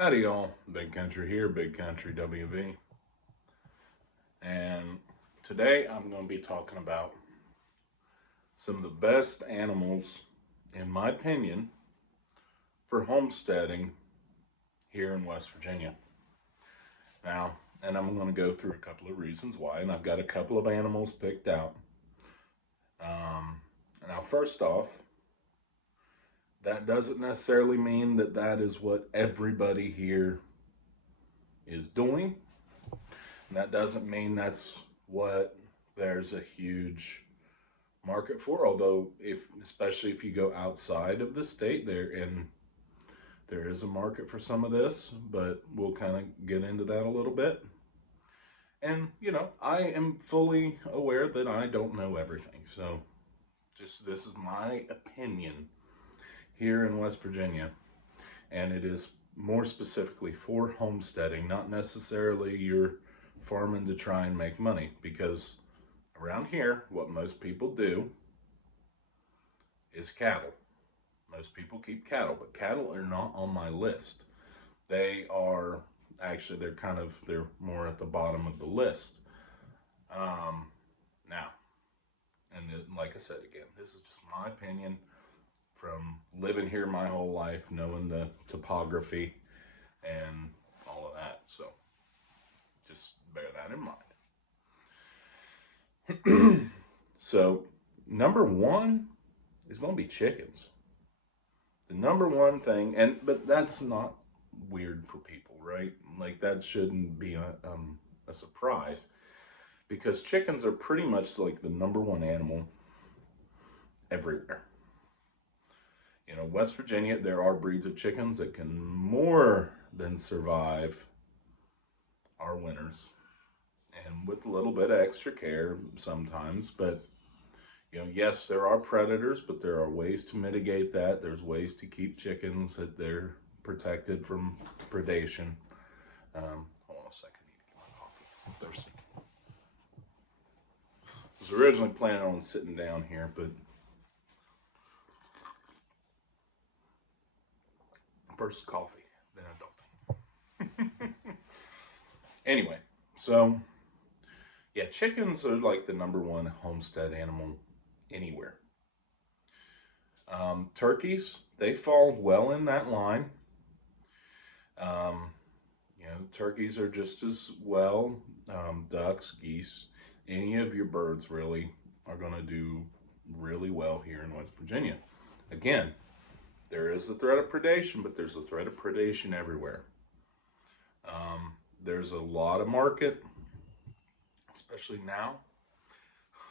Howdy y'all, Big Country here, Big Country WV. And today I'm going to be talking about some of the best animals, in my opinion, for homesteading here in West Virginia. Now, and I'm going to go through a couple of reasons why, and I've got a couple of animals picked out. Now, first off, that doesn't necessarily mean that that is what everybody here is doing. And that doesn't mean that's what there's a huge market for, although especially if you go outside of the state, there is a market for some of this, but we'll kind of get into that a little bit. And I am fully aware that I don't know everything, so this is my opinion here in West Virginia, and it is more specifically for homesteading, not necessarily you're farming to try and make money, because around here what most people do is cattle. Most people keep cattle, but cattle are not on my list. They are actually, they're more at the bottom of the list. Now, and then, like I said again, this is just my opinion from living here my whole life, knowing the topography and all of that. So just bear that in mind. So number one is going to be chickens. The number one thing, but that's not weird for people, right? Like, that shouldn't be a surprise, because chickens are pretty much like the number one animal everywhere. West Virginia, there are breeds of chickens that can more than survive our winters, and with a little bit of extra care sometimes. But yes, there are predators, but there are ways to mitigate that. There's ways to keep chickens that they're protected from predation. Hold on a second, I need to get my coffee. I'm thirsty. I was originally planning on sitting down here, but first coffee, then adulting. Anyway, so yeah, chickens are like the number one homestead animal anywhere. Turkeys, they fall well in that line. Turkeys are just as well. Ducks, geese, any of your birds really are going to do really well here in West Virginia. Again, there is the threat of predation, but there's a threat of predation everywhere. There's a lot of market, especially now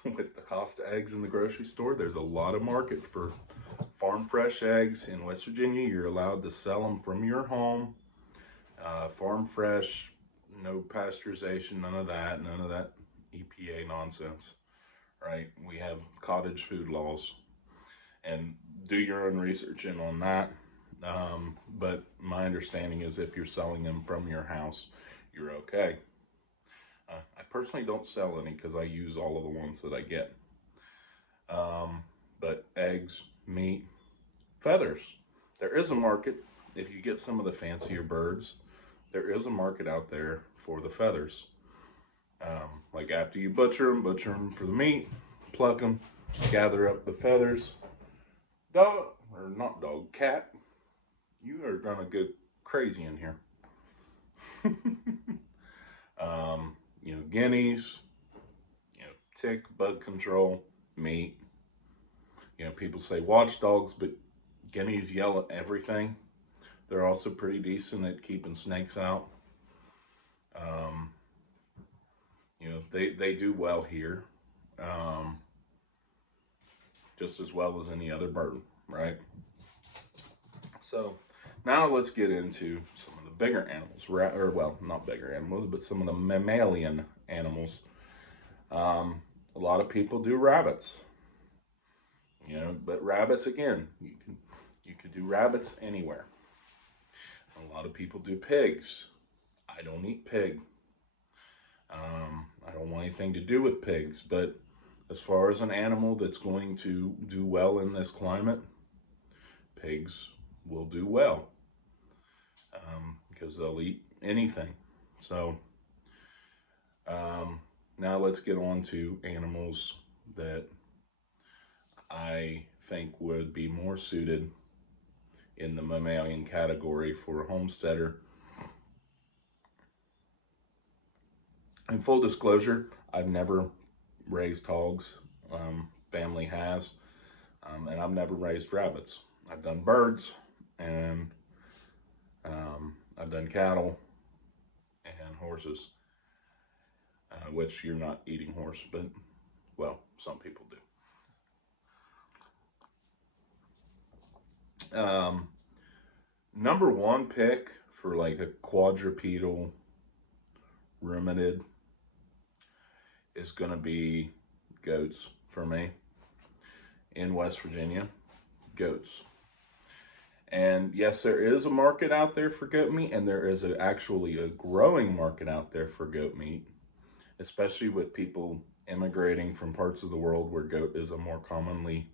with the cost of eggs in the grocery store. There's a lot of market for farm fresh eggs in West Virginia. You're allowed to sell them from your home. Farm fresh, no pasteurization, none of that EPA nonsense, right? We have cottage food laws, and do your own research in on that. But my understanding is if you're selling them from your house, you're okay. I personally don't sell any because I use all of the ones that I get. But eggs, meat, feathers. There is a market if you get some of the fancier birds. There is a market out there for the feathers. Like after you butcher them for the meat, pluck them, gather up the feathers. Cat, you are gonna get crazy in here. Guineas, tick, bug control, meat. People say watchdogs, but guineas yell at everything. They're also pretty decent at keeping snakes out. They do well here, just as well as any other bird, right? So now let's get into some of the bigger animals, or well, not bigger animals, but some of the mammalian animals. A lot of people do rabbits, but rabbits, again, you could do rabbits anywhere. A lot of people do pigs. I don't eat pig. I don't want anything to do with pigs, but as far as an animal that's going to do well in this climate, pigs will do well. because they'll eat anything. So now let's get on to animals that I think would be more suited in the mammalian category for a homesteader. In full disclosure, I've never raised hogs. Family has, and I've never raised rabbits. I've done birds, and I've done cattle and horses, which you're not eating horse, but, well, some people do. Number one pick for like a quadrupedal ruminid is going to be goats for me. In West Virginia, goats. And yes, there is a market out there for goat meat, and there is actually a growing market out there for goat meat, especially with people immigrating from parts of the world where goat is a more commonly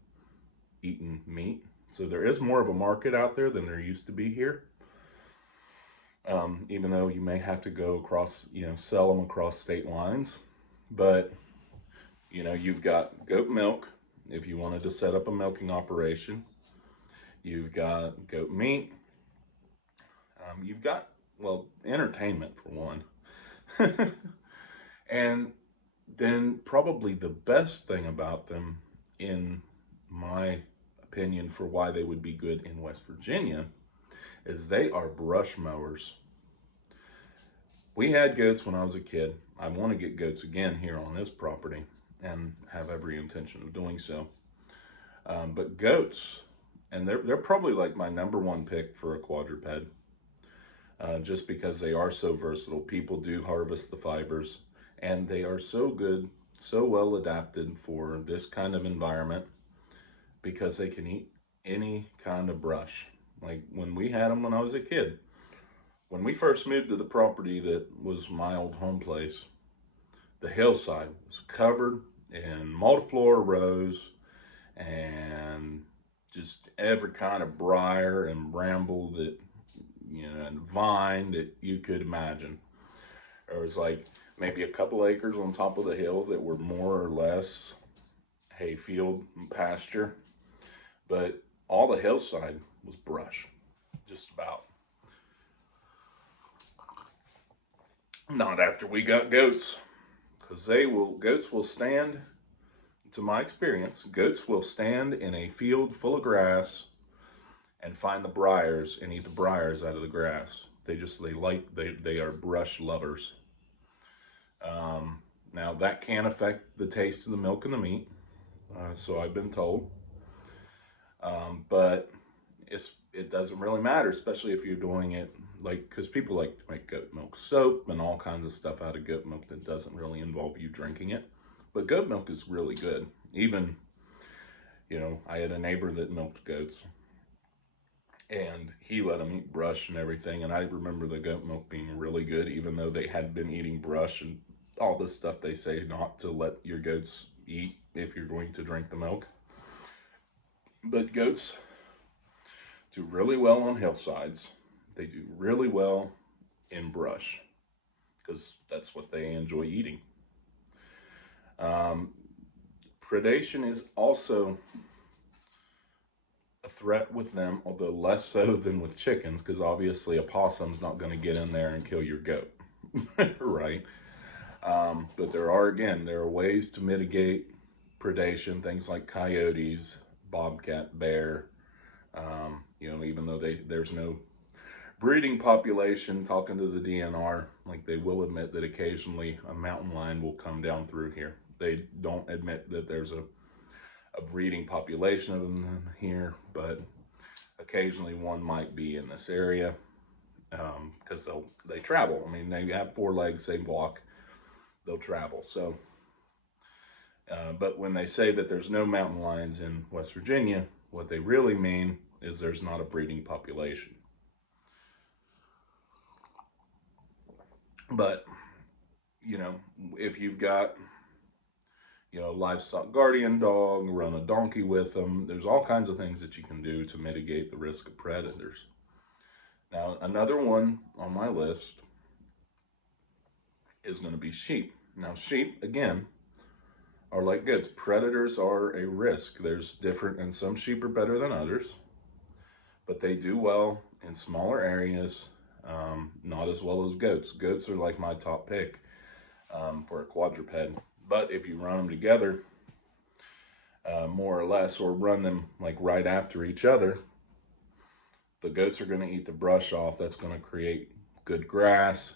eaten meat. So there is more of a market out there than there used to be here. Even though you may have to go across, sell them across state lines. But, you've got goat milk if you wanted to set up a milking operation. You've got goat meat. You've got, well, entertainment for one. And then probably the best thing about them, in my opinion, for why they would be good in West Virginia, is they are brush mowers. We had goats when I was a kid. I want to get goats again here on this property and have every intention of doing so. But goats, and they're probably like my number one pick for a quadruped, just because they are so versatile. People do harvest the fibers, and they are so good, so well adapted for this kind of environment, because they can eat any kind of brush. Like when we had them when I was a kid. When we first moved to the property that was my old home place, the hillside was covered in multiflora rose and just every kind of briar and bramble that, and vine that you could imagine. There was like maybe a couple acres on top of the hill that were more or less hayfield and pasture, but all the hillside was brush, just about. Not after we got goats, because goats will stand, to my experience, goats will stand in a field full of grass and find the briars and eat the briars out of the grass. They are brush lovers. Now that can affect the taste of the milk and the meat, so I've been told. But it doesn't really matter, especially if you're doing it because people like to make goat milk soap and all kinds of stuff out of goat milk that doesn't really involve you drinking it. But goat milk is really good. Even, I had a neighbor that milked goats, and he let them eat brush and everything. And I remember the goat milk being really good, even though they had been eating brush and all this stuff they say not to let your goats eat if you're going to drink the milk. But goats do really well on hillsides. They do really well in brush because that's what they enjoy eating. Predation is also a threat with them, although less so than with chickens, because obviously a possum's not going to get in there and kill your goat, right? But there are ways to mitigate predation, things like coyotes, bobcat, bear, even though there's no breeding population, talking to the DNR, like they will admit that occasionally a mountain lion will come down through here. They don't admit that there's a breeding population of them here, but occasionally one might be in this area, because they travel. I mean, they have 4 legs, they walk, they'll travel. So, but when they say that there's no mountain lions in West Virginia, what they really mean is there's not a breeding population. But, if you've got, livestock guardian dog, run a donkey with them, there's all kinds of things that you can do to mitigate the risk of predators. Now, another one on my list is going to be sheep. Now, sheep, again, are like goats. Predators are a risk. There's different, and some sheep are better than others, but they do well in smaller areas, not as well as goats. Goats are like my top pick for a quadruped. But if you run them together, more or less, or run them like right after each other, the goats are going to eat the brush off. That's going to create good grass.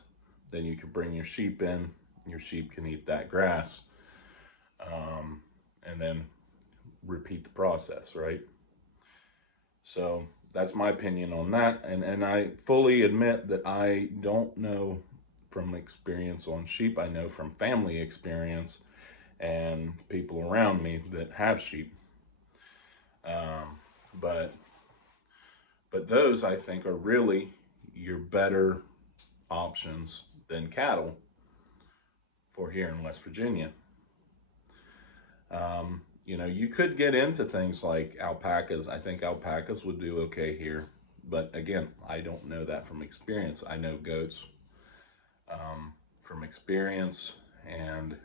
Then you can bring your sheep in. Your sheep can eat that grass. And then repeat the process, right? So that's my opinion on that. And I fully admit that I don't know from experience on sheep. I know from family experience and people around me that have sheep. Um, but those I think are really your better options than cattle for here in West Virginia. You know, you could get into things like alpacas. I think alpacas would do okay here. But again, I don't know that from experience. I know goats from experience, and,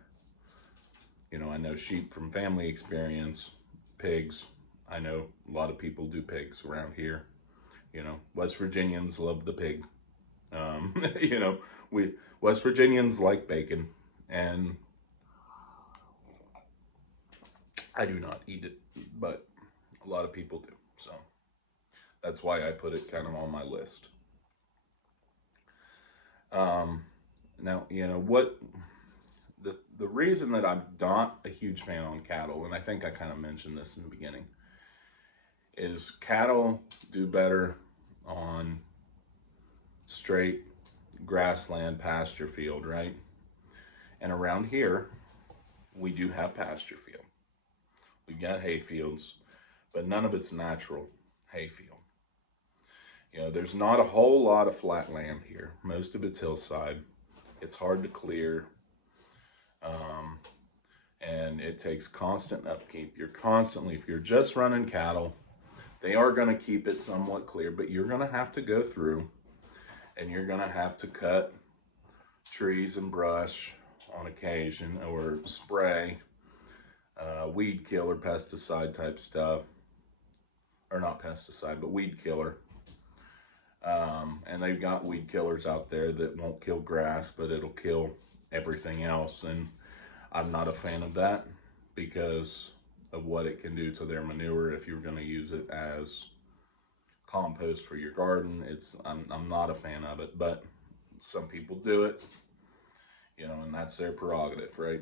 you know, I know sheep from family experience, pigs. I know a lot of people do pigs around here. You know, West Virginians love the pig. You know, West Virginians like bacon, and I do not eat it, but a lot of people do. So that's why I put it kind of on my list. Um, Now, you know what, the reason that I'm not a huge fan on cattle, and I think I kind of mentioned this in the beginning, is cattle do better on straight grassland pasture field, right? And around here, we do have pasture field. We've got hay fields, but none of it's natural hay field. You know, there's not a whole lot of flat land here. Most of it's hillside. It's hard to clear. Um, and it takes constant upkeep. You're constantly, if you're just running cattle, they are going to keep it somewhat clear, but you're going to have to go through and you're going to have to cut trees and brush on occasion, or spray weed killer, pesticide type stuff, or not pesticide, but weed killer. And they've got weed killers out there that won't kill grass, but it'll kill everything else. And I'm not a fan of that because of what it can do to their manure if you're going to use it as compost for your garden. I'm not a fan of it, but some people do it, you know, and that's their prerogative, right?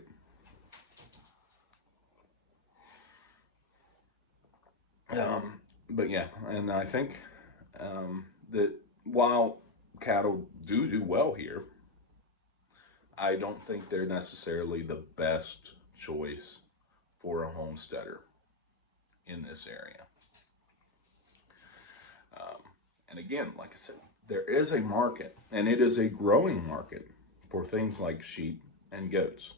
But yeah, and I think that while cattle do well here, I don't think they're necessarily the best choice for a homesteader in this area. Um, and again, like I said, there is a market, and it is a growing market for things like sheep and goats.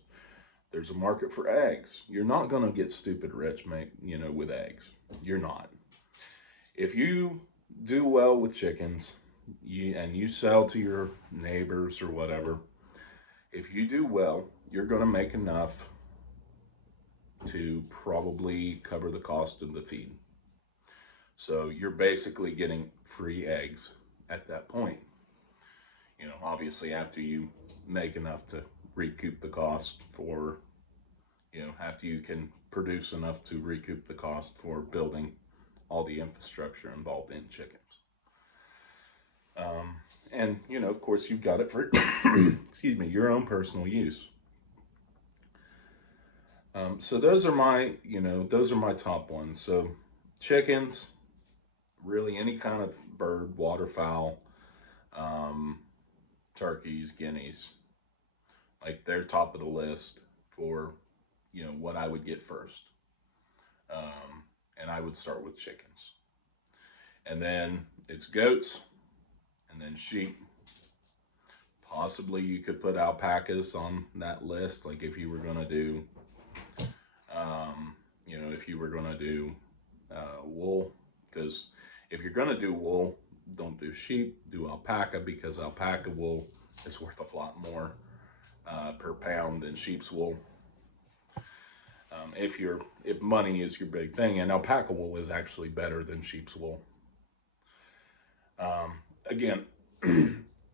There's a market for eggs. You're not going to get stupid rich, mate, you know, with eggs. You're not. If you do well with chickens, and you sell to your neighbors or whatever, if you do well, you're going to make enough to probably cover the cost of the feed. So you're basically getting free eggs at that point. You know, obviously after you make enough to recoup the cost for, you know, after you can produce enough to recoup the cost for building all the infrastructure involved in chickens. And, you know, of course you've got it for, excuse me, your own personal use. So those are my, you know, those are my top ones. So chickens, really any kind of bird, waterfowl, um, turkeys, guineas, like they're top of the list for, you know, what I would get first. And I would start with chickens. And then it's goats, and then sheep. Possibly you could put alpacas on that list, like if you were going to do, you know, if you were going to do wool, because if you're going to do wool, don't do sheep, do alpaca, because alpaca wool is worth a lot more per pound than sheep's wool. If money is your big thing, and alpaca wool is actually better than sheep's wool. Again,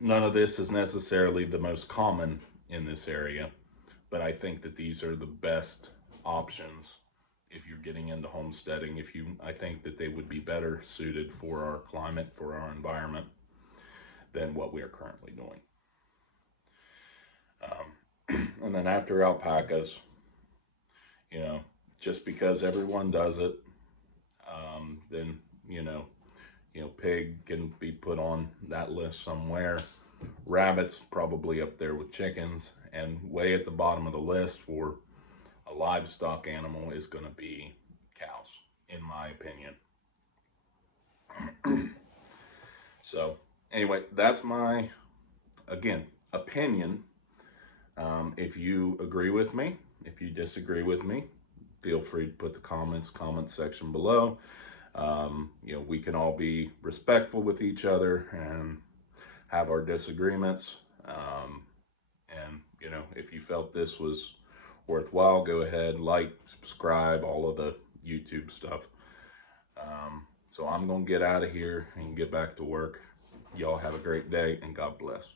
none of this is necessarily the most common in this area, but I think that these are the best options if you're getting into homesteading. I think that they would be better suited for our climate, for our environment, than what we are currently doing. And then after alpacas, just because everyone does it, then pig can be put on that list somewhere. Rabbits probably up there with chickens, and way at the bottom of the list for a livestock animal is going to be cows, in my opinion. So anyway, that's my, again, opinion. If you agree with me, if you disagree with me, feel free to put the comment section below. We can all be respectful with each other and have our disagreements. And if you felt this was worthwhile, go ahead, like, subscribe, all of the YouTube stuff. So I'm going to get out of here and get back to work. Y'all have a great day, and God bless.